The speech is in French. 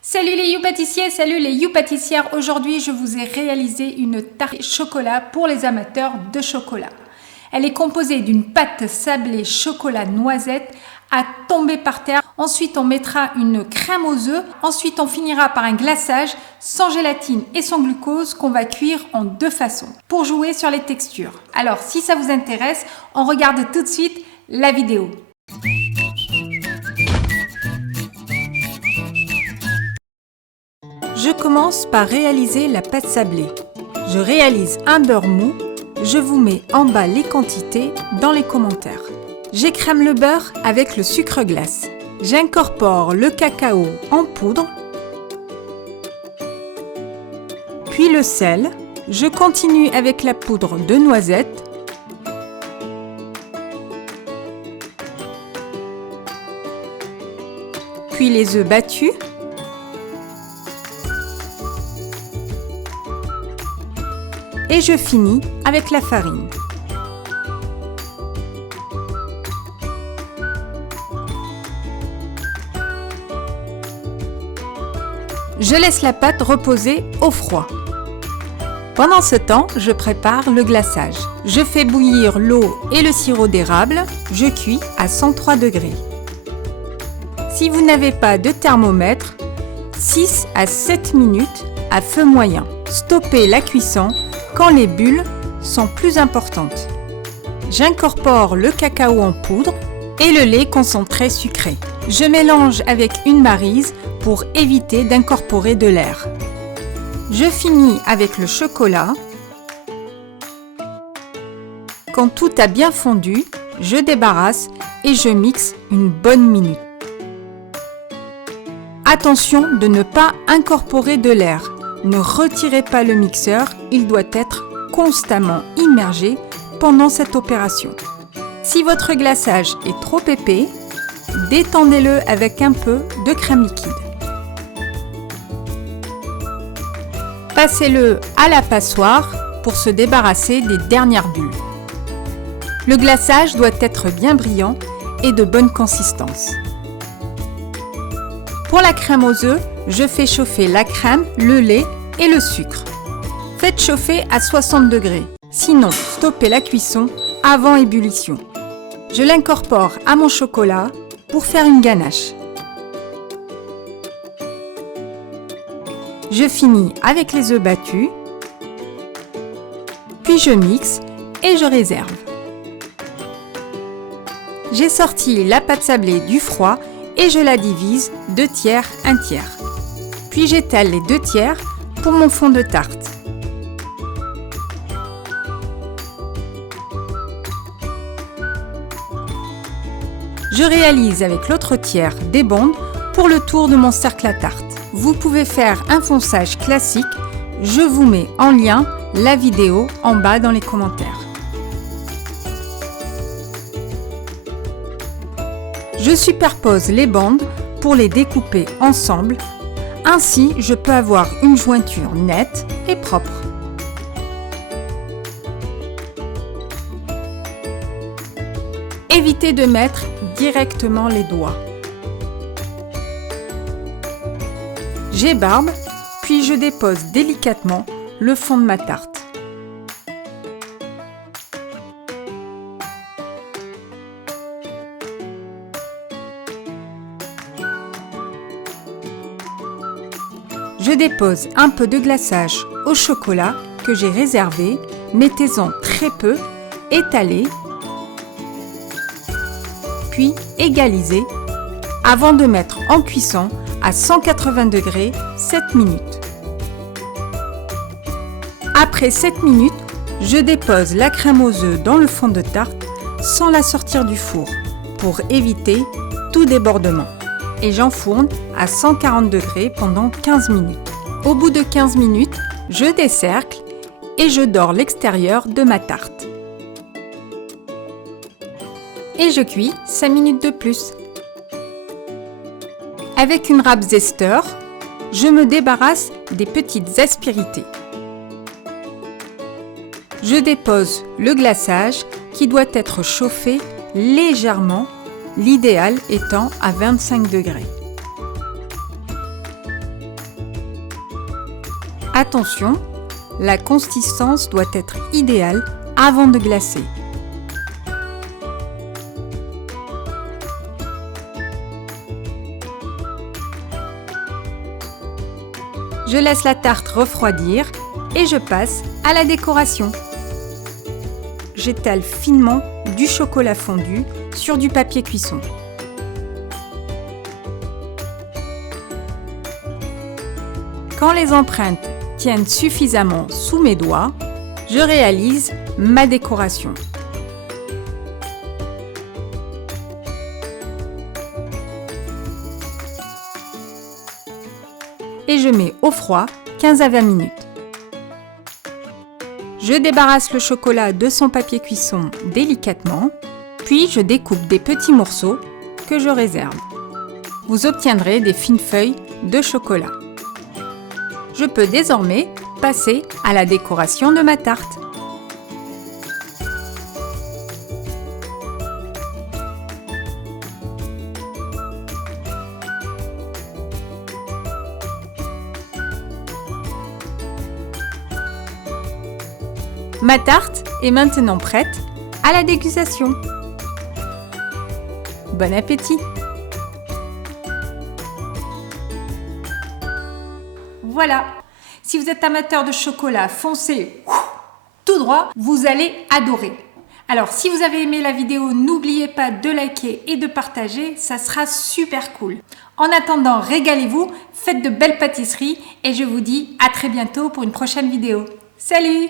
Salut les You pâtissiers, salut les You pâtissières. Aujourd'hui, je vous ai réalisé une tarte chocolat pour les amateurs de chocolat. Elle est composée d'une pâte sablée chocolat noisette à tomber par terre. Ensuite, on mettra une crème aux œufs. Ensuite, on finira par un glaçage sans gélatine et sans glucose qu'on va cuire en deux façons pour jouer sur les textures. Alors, si ça vous intéresse, on regarde tout de suite la vidéo. Je commence par réaliser la pâte sablée. Je réalise un beurre mou. Je vous mets en bas les quantités dans les commentaires. J'écrème le beurre avec le sucre glace. J'incorpore le cacao en poudre, puis le sel. Je continue avec la poudre de noisette. Puis les œufs battus. Et je finis avec la farine. Je laisse la pâte reposer au froid. Pendant ce temps, je prépare le glaçage. Je fais bouillir l'eau et le sirop d'érable. Je cuis à 103 degrés. Si vous n'avez pas de thermomètre, 6 à 7 minutes à feu moyen. Stoppez la cuisson quand les bulles sont plus importantes. J'incorpore le cacao en poudre et le lait concentré sucré. Je mélange avec une maryse pour éviter d'incorporer de l'air. Je finis avec le chocolat. Quand tout a bien fondu, je débarrasse et je mixe une bonne minute. Attention de ne pas incorporer de l'air. Ne retirez pas le mixeur, il doit être constamment immergé pendant cette opération. Si votre glaçage est trop épais, détendez-le avec un peu de crème liquide. Passez-le à la passoire pour se débarrasser des dernières bulles. Le glaçage doit être bien brillant et de bonne consistance. Pour la crème aux œufs, je fais chauffer la crème, le lait et le sucre. Faites chauffer à 60 degrés. Sinon, stoppez la cuisson avant ébullition. Je l'incorpore à mon chocolat pour faire une ganache. Je finis avec les œufs battus. Puis je mixe et je réserve. J'ai sorti la pâte sablée du froid et je la divise 2 tiers, 1 tiers. Puis j'étale les 2 tiers pour mon fond de tarte. Je réalise avec l'autre tiers des bandes pour le tour de mon cercle à tarte. Vous pouvez faire un fonçage classique. Je vous mets en lien la vidéo en bas dans les commentaires. Je superpose les bandes pour les découper ensemble. Ainsi, je peux avoir une jointure nette et propre. Évitez de mettre directement les doigts. J'ébarbe, puis je dépose délicatement le fond de ma tarte. Je dépose un peu de glaçage au chocolat que j'ai réservé. Mettez-en très peu, étalez, puis égalisez avant de mettre en cuisson à 180 degrés 7 minutes. Après 7 minutes, je dépose la crème aux œufs dans le fond de tarte sans la sortir du four pour éviter tout débordement. Et j'enfourne à 140 degrés pendant 15 minutes. Au bout de 15 minutes, je décercle et je dore l'extérieur de ma tarte. Et je cuis 5 minutes de plus. Avec une râpe zesteur, je me débarrasse des petites aspérités. Je dépose le glaçage qui doit être chauffé légèrement, l'idéal étant à 25 degrés. Attention, la consistance doit être idéale avant de glacer. Je laisse la tarte refroidir et je passe à la décoration. J'étale finement du chocolat fondu sur du papier cuisson. Quand les empreintes tiennent suffisamment sous mes doigts, je réalise ma décoration. Et je mets au froid 15 à 20 minutes. Je débarrasse le chocolat de son papier cuisson délicatement, puis je découpe des petits morceaux que je réserve. Vous obtiendrez des fines feuilles de chocolat. Je peux désormais passer à la décoration de ma tarte. Ma tarte est maintenant prête à la dégustation. Bon appétit! Voilà, si vous êtes amateur de chocolat foncé, tout droit, vous allez adorer. Alors, si vous avez aimé la vidéo, n'oubliez pas de liker et de partager, ça sera super cool. En attendant, régalez-vous, faites de belles pâtisseries et je vous dis à très bientôt pour une prochaine vidéo. Salut!